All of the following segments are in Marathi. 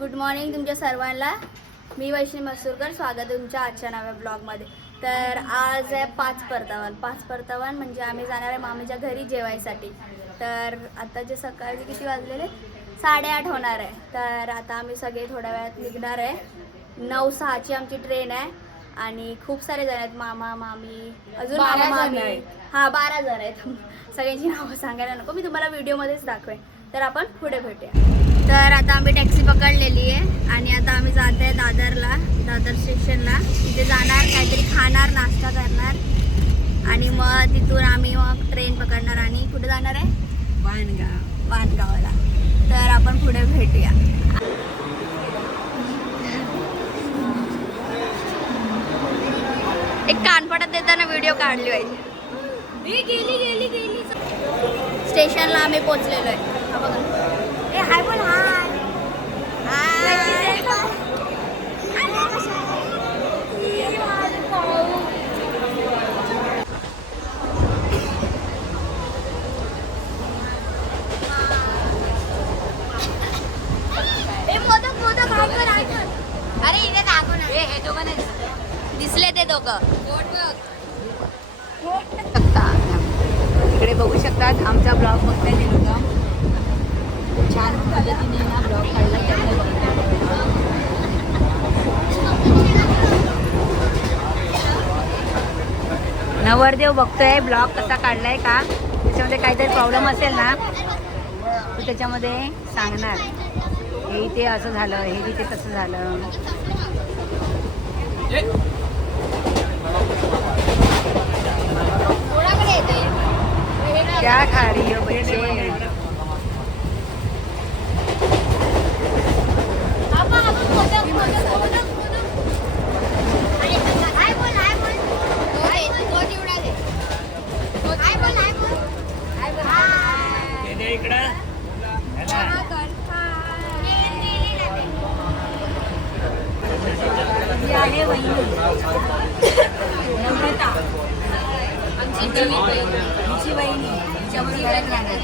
गुड मॉर्निंग तुमच्या सर्वांना. मी वैष्णवी मसूरकर, स्वागत आहे तुमच्या आजच्या नव्या ब्लॉगमध्ये. तर आज आहे 5 परतावन म्हणजे आम्ही जाणार आहे मामीच्या घरी जेवायसाठी. तर आताचे सकाळचे किती वाजलेले 8:30 होणार आहे. तर आता आम्ही सगळे थोड्या वेळात निघणार आहे. 9:06ची आमची ट्रेन आहे आणि खूप सारे जण आहेत, मामा मामी अजून 12 जण आहेत. 12 जण आहेत. सगळ्यांची नावं सांगायला नको, मी तुम्हाला व्हिडिओमध्येच दाखवेन. तर आपण पुढे भेटूया. तर आता आम्ही टॅक्सी पकडलेली आहे आणि आता आम्ही जात आहे दादर स्टेशनला. तिथे जाणार, काहीतरी खाणार, नाश्ता करणार आणि मग तिथून आम्ही मग ट्रेन पकडणार आणि कुठे जाणार आहे वानगावला. तर आपण पुढे भेटूया. एक कानपटात देताना व्हिडिओ काढली पाहिजे. गेली स्टेशनला आम्ही पोहोचलेलो आहे. हा बघा, हाय बोल. अरे इथे दाखव ना. हे दोघं नाही दिसले, ते दोघं इकडे बघू शकतात. आमचा ब्लॉग बघताय ते लोक छान पद्धतीने ना ब्लॉग काढला. नवरदेव बघतोय ब्लॉग कसा काढलाय का, त्याच्यामध्ये काहीतरी प्रॉब्लेम असेल ना तर त्याच्यामध्ये सांगणार, हे इथे असं झालं, हे इथे तसं झालं. क्या खा रही हो बच्चे? आहे वहिनी नम्रता, आमची वहिनी तिच्याबरोबर घरात राहणार.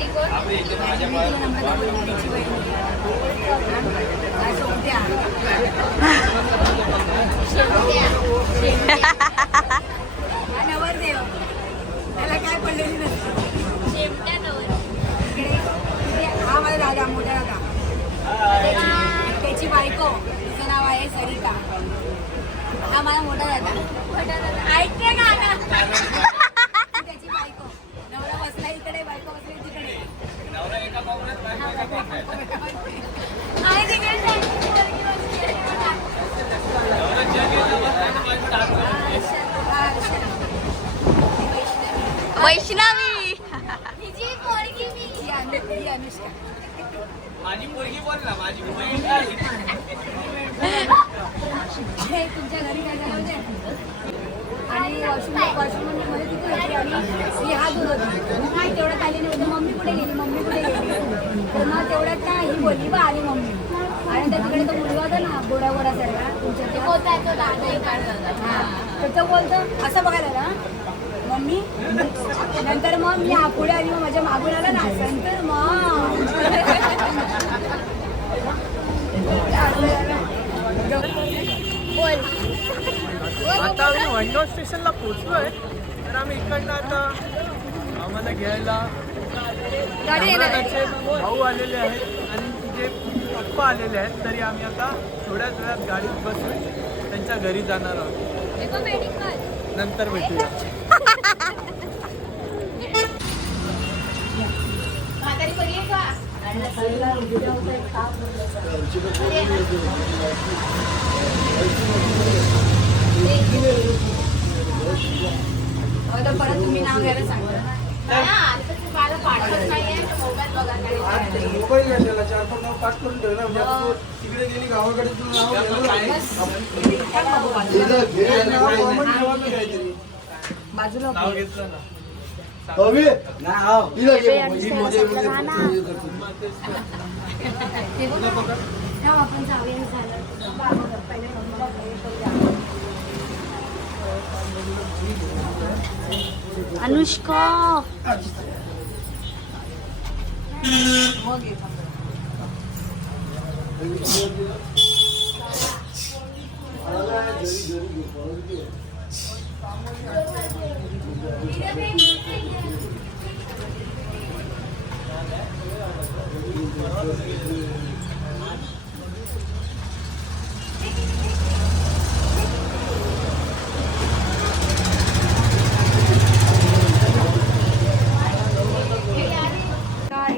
नम्रता बोलणार तिची वहिनी. नवरदेव त्याला काय पडलेली नसते. हा माझा दादा, मोठा दादा, त्याची बायको, तिचं नाव आहे सरिता. हा माझा मोठा दादा. ऐकते ना त्याची बायको. नवरा बसला इकडे, बायको बसली तिकडे. वैष्णवी ही अनुष्का. माझी पोरगी बोल ना, माझी पोरगी. तुमच्या घरी काय झालं होते आणि वॉशरूम मध्ये तिथे होती आणि ही हात धुत होती. तेवढ्यात आली नाही, मम्मी कुठे गेली. तर मग तेवढ्यात ना ही बोलली बा आली मम्मी. आणि त्या तिकडे तो मुलगा होता ना गोडा सारखा तुमच्या त्याचं बोलतं असं बघायला ना मम्मी. नंतर मग मी पुढे आली, मग माझ्या मागून आला ना नंतर मग आता आम्ही वनगाव स्टेशनला पोहोचलोय. तर आम्ही इकडनं आता आम्हाला घ्यायला भाऊ आलेले आहेत आणि तिचे पप्पा आलेले आहेत. तरी आम्ही आता थोड्याच वेळात गाडीत बसून त्यांच्या घरी जाणार आहोत. नंतर भेटूया. परत तुम्ही नाव घ्यायला सांगा. मोबाईल घ्यायला 4-5 नाव पाठ करून ठेव ना, म्हणजे तिकडे गेली गावाकडे बाजूला नाव घेतलं ना. आपण जाऊया झालं. अनुष्का हे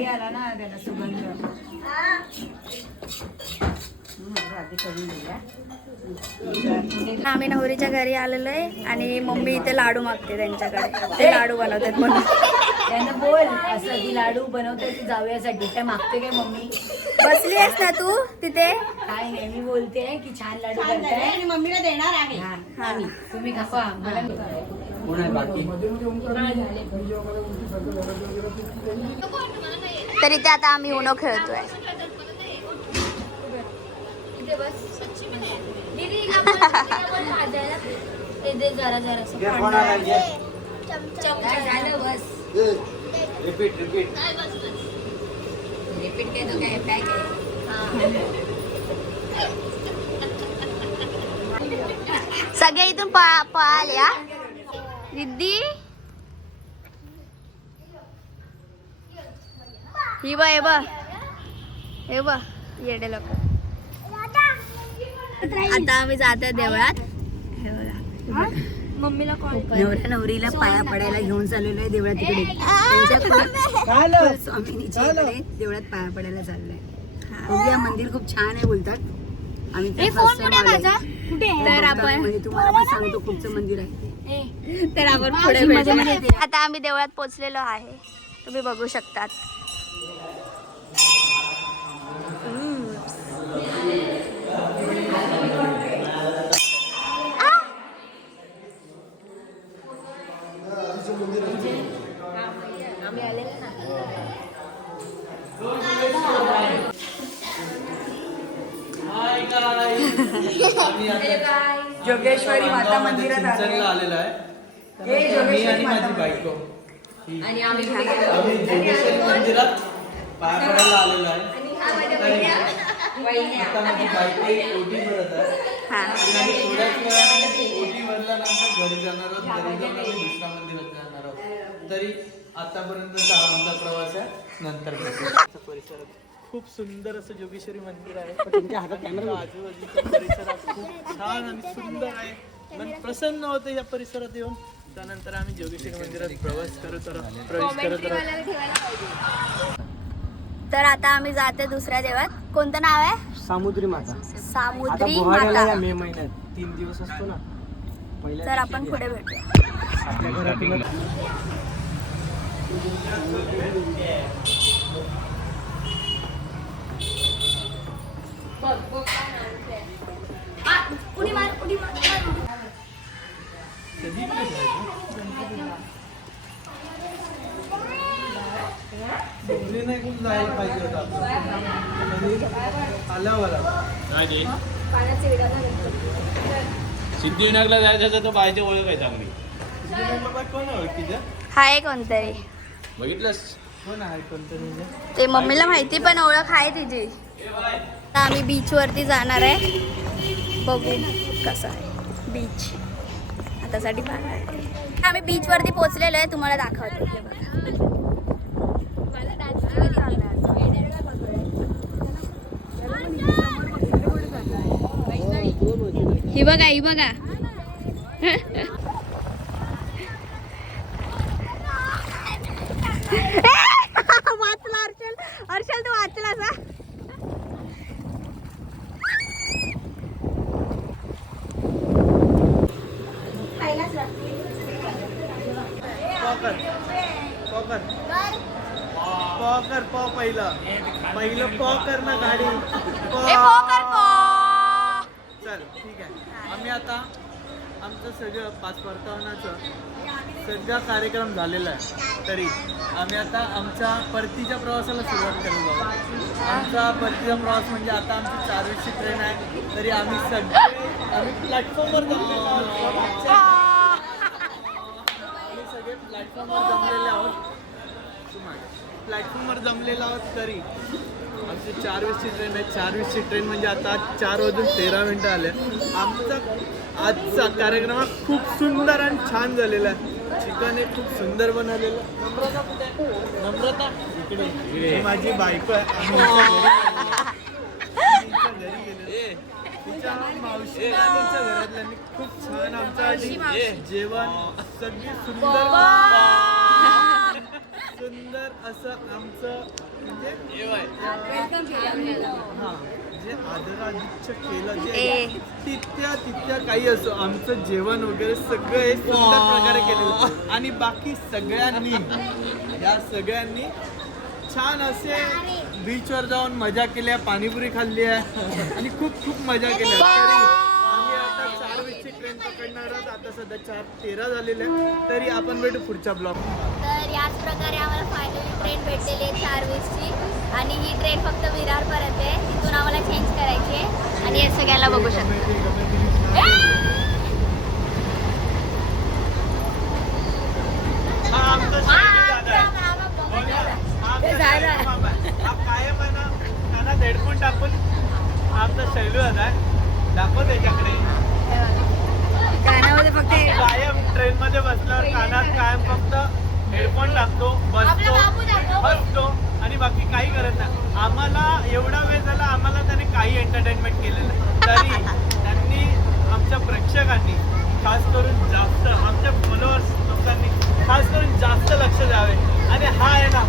आला ना त्याला सुगंध आधी करून दिल्या. आम्ही नवरीच्या घरी आलेलो आहे आणि मम्मी इथे लाडू मागते त्यांच्याकडे. ते लाडू बनवतात म्हणून. त्यांना बोल असं की लाडू बनवते ती जावयासाठी. काय मागते काय मम्मी? बसली आहेस ना तू तिथे? काय नाही मी बोलते की छान लाडू करताय आणि मम्मीला देणार आहे. हा तुम्ही खावा मला कोण आहे बाकी? तर इथे आता आम्ही उनो खेळतोय. जरा जरा झालं बस. रिपीट रिपीट काय तो काय पॅक आहे. सगळे इथून पळाल या दिदी. ही बा हे बा हे बा येडे लोक. आता आम्ही जातोय देवळात. मम्मीला कॉल नवऱ्या नवरीला पाया पडायला घेऊन चाललेलो आहे देवळात तिकडे. स्वामिनीच्या इकडे देवळात पाया पडायला चाललंय. बघूया मंदिर खूप छान आहे बोलतात. आम्ही तर first time आलोय. तर आपण म्हणजे तुम्हाला पण सांगतो खूपचं मंदिर आहे. तर आपण पुढे भेटू. आता आम्ही देवळात पोहोचलेलो आहे. तुम्ही बघू शकतात. आम्ही आले ना. जोगेश्वरी माता मंदिरात आलेला आहे. हे मी जोगेश्वरी आणि माता माझी बायको आणि आम्ही जोगेश्वरी मंदिरात पाया पडायला आलेलो आहे. आता माझी बायको ओटी भरत आहे. आणि थोड्याच वेळाने ओटी भरल्यानंतर घरी जाणार आहोत. घरी जाऊन आम्ही दुसऱ्या मंदिरात जाणार आहोत. तरी आतापर्यंतचा हा आमचा प्रवास आहे. नंतर परिसरात खूप सुंदर असं जोगेश्वरी मंदिर आहे. आजूबाजूचा परिसर खूप छान आणि सुंदर आहे. मन प्रसन्न होतं या परिसरात येऊन. त्यानंतर आम्ही जोगेश्वरी मंदिरात प्रवेश करत आहोत. तर आता आम्ही जाते दुसऱ्या देवात. कोणतं नाव आहे? सामुद्री माता. सामुद्री माता. मे महिन्यात 3 दिवस असतो ना. तर आपण पुढे भेटूया. आपल्या घरातून उडी मार उडी मार. मुली नाही कुठं जायला पाहिजे होतं आल्यावर सिद्धिविनायकला जायचं तर बायची ओळख आहे चांगली. कोण ओळखीचं? हाय कोणतरी. बघितलंस कोण आहे कोणतरी? ते मम्मीला माहिती पण ओळख आहे तिची. आता आम्ही बीच वरती जाणार आहे. बघू कसं आहे बीच. आता साठी आम्ही बीच वरती पोहोचलेलो आहे. तुम्हाला दाखवते. ही बघा ही बघा. वाचला अर्चल. अर्चल तू वाचला का? पॉकर पॉ पहिलं पॉ कर ना गाडी. चल ठीक आहे. आम्ही आता आमचं सगळं 5 परतावनाचं सगळा कार्यक्रम झालेला आहे. तरी आम्ही आता आमच्या परतीच्या प्रवासाला सुरुवात करत आहोत. आमचा परतीचा प्रवास म्हणजे आता आमची 4वीची ट्रेन आहे. तरी आम्ही प्लॅटफॉर्मवर जमलेलो आहोत. आम्ही सगळे प्लॅटफॉर्मवर जमलेले आहोत. तरी आमची 4:20ची ट्रेन आहे. 4:20ची ट्रेन म्हणजे आता 4:13 आले. आमचा आजचा कार्यक्रम हा खूप सुंदर आणि छान झालेला आहे. चिकन हे खूप सुंदर बनवलेलं. नम्रता कुठे आहे? नम्रता इकडे. ही माझी बायको आहे. आम्ही हिच्या घरी गेलो. तिच्या मावशी आणि तिच्या घरातल्यांनी खूप छान आमच्यासाठी जेवण सगळी सुंदर असं आमचं म्हणजे हा जे आदरादित्य केलं जे तिथ्या काही असो आमचं जेवण वगैरे सगळं हे सुंदर प्रकारे केलेलं. आणि बाकी सगळ्यांनी छान असे बीचवर जाऊन मजा केली आहे, पाणीपुरी खाल्ली आहे आणि खूप खूप मजा केली आहे. तरी आम्ही आता 4:20ची ट्रेन पकडणार आहोत. आता सध्या 4:13 झालेले आहे. तरी आपण भेटू पुढच्या ब्लॉग. तर याच प्रकारे आम्हाला फायनली ट्रेन भेटलेली आहे 4:20ची. आणि ही ट्रेन फक्त विरारपर्यंत आहे. तिथून आम्हाला चेंज करायची आहे आणि हे सगळ्याला बघू शकतो. कायम आहे ना कानात हेडफोन टाकून आमचा शैलू आहे दाखव त्याच्याकडे. कानामध्ये फक्त कायम ट्रेन मध्ये बसल्यावर कानात कायम फक्त हेडफोन टाकतो, बसतो आणि बाकी काही करत नाही. आम्हाला एवढा वेळ झाला आम्हाला त्याने काही एंटरटेनमेंट केलेलं नाही. तरी त्यांनी आमच्या प्रेक्षकांनी खास करून जास्त आमच्या फॉलोअर्स लोकांनी खास करून जास्त लक्ष द्यावे. आणि हा आहे ना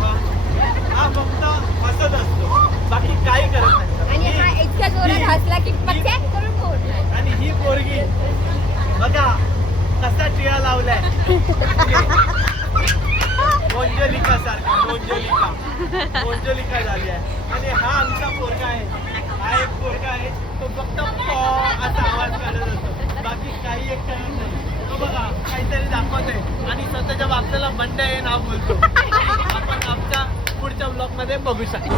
हा फक्त हसत असतो, बाकी काही करत नाही. आणि हा इतक्या जोरात हसला की पटकन करून फोडला. आणि ही पोरगी बघा कसा टिळा लावलाय मोंजलिका सारखा. मोंजलिका झाली आहे. आणि हा आमचा पोरगा आहे. हा एक पोरगा आहे तो फक्त असा आवाज काढत असतो, बाकी काही एक करत नाही. तो बघा काहीतरी दाखवतोय आणि स्वतःच्या बापल्याला बंड्या हे नाव बोलतो. आपण आमच्या पुढच्या ब्लॉग मध्ये बघू शकतो.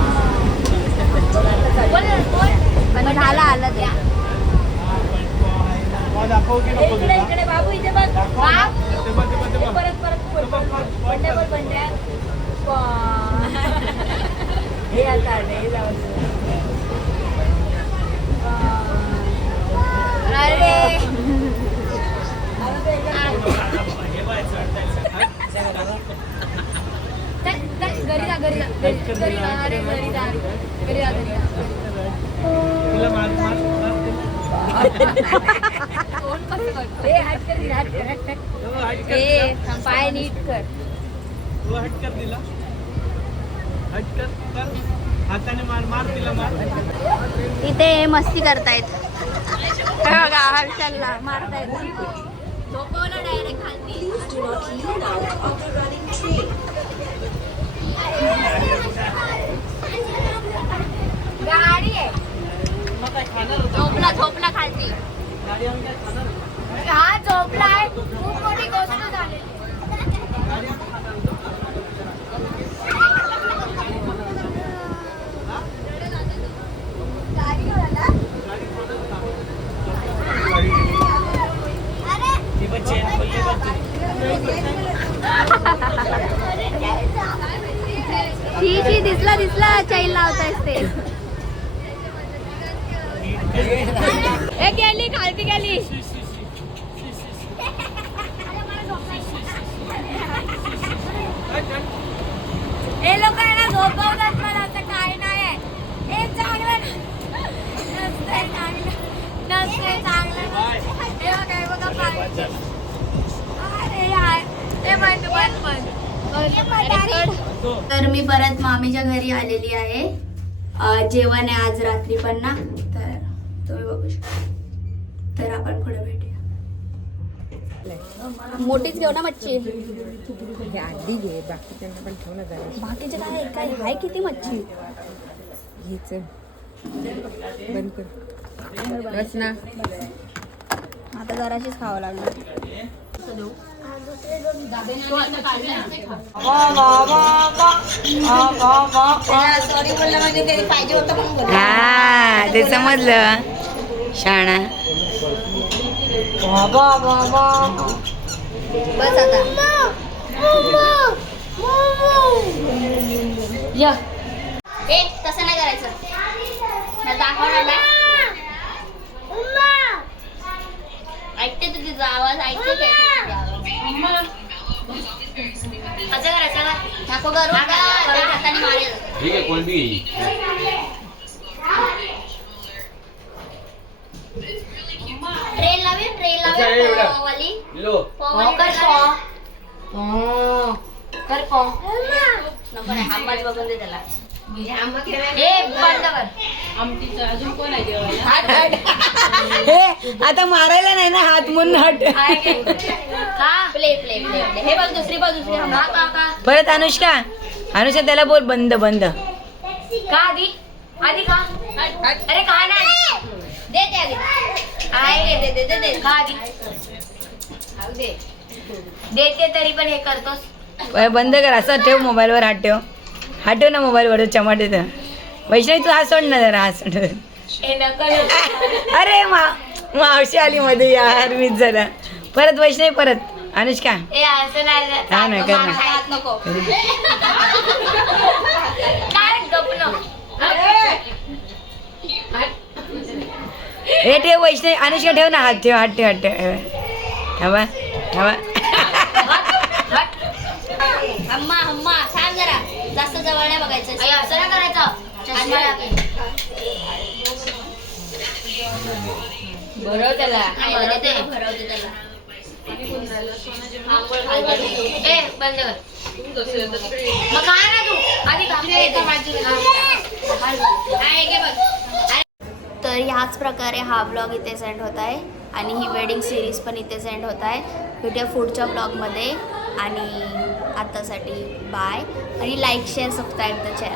पण झाला आलं ते. दाखव की नको इकडे इकडे बाबू इथे बघ. बाप. ते बघ. परत बंड्या बघ बंड्या. हे आता हे जाऊ. अरे घरी जा घरी जा. अरे घरी जा. तुला मार पाय नीट कर. तू हट कर दिला. हट कर हाताने मार तिला मार. इथे मस्ती करतायत बघा. हर्षलला मारतायत. झोपवलं डायरेक्ट खाली. गाडी आहे. झोपला खाली. हा झोपलाय. खूप मोठी गोष्ट झाली. शी दिसला चैन लावतायस ते. गेली खालती गेली. हे लोक आहे ना झोपवतात मला. असं काय नाही आहे. हे चांगलं नसतंय. चांगलं हे बघा पाहिजे. अरे यार ते बंद. तर मी परत मामीच्या घरी आलेली आहे. जेवण आहे आज रात्री पण ना, तर तुम्ही बघू शकता. तर आपण पुढे भेटूया. मोठीच घेऊ ना मच्छी. आधी घे बाकी त्यांना पण ठेव ना जरा. बाकीचे काय हाय किती मच्छी. घ्यायचं बंद कर बस ना. आता जराशीच खावं लागणार. सॉरी बोलला म्हणजे ते पाहिजे होतं म्हणून बोलला. हा ते समजलं शाणा. बस आता ए तसं नाही करायचं मला दाखवणार नाही ऐकते तू तिचा आवाज ऐकते काय तुझा आवाज असं करायचं का नको करू हाताने मारेल ठीक आहे कोण बी येईल ट्रेन लावेल वाली लो कर पॉ नको नाही आंबाच बघून दे त्याला ए बंद कर अजून कोण आहे जेवायला? हे आता मारायला नाही ना हात म्हणून हट का प्ले प्ले प्ले प्ले हे बघ दुसरी का परत अनुष्का त्याला बोल बंद बंद का आधी का अरे का नाही दे ते आधी आहे दे दे दे का आधी दे देते तरी पण हे करतोस बंद कर असं ठेव मोबाईलवर हात ठेव ना मोबाईलवर चमाटे तर वैष्णवी तू हा सोड ना जरा हा सोड हे नको अरे मावशी आली मध्ये यार मीच झाला परत वैष्णवी परत अनुष्का ए असं नाही हा ना कर ना हात नको काय गपनो हे ठेव वैष्णवी अनुष्का ठेव ना हात ठेव थांबा हम्मा थांब जरा जास्त जवळ नाही बघायचं असं नाही करायचं बरं त्याला भरवते त्याला ए बंद कर मग काय ना तू आधी तर ह्याच प्रकारे हा ब्लॉग इथे सेंड होत आहे आणि ही वेडिंग सिरीज पण इथे सेंड होत आहे भेटूया पुढच्या ब्लॉगमध्ये आणि आतासाठी बाय आणि like share subscribe the channel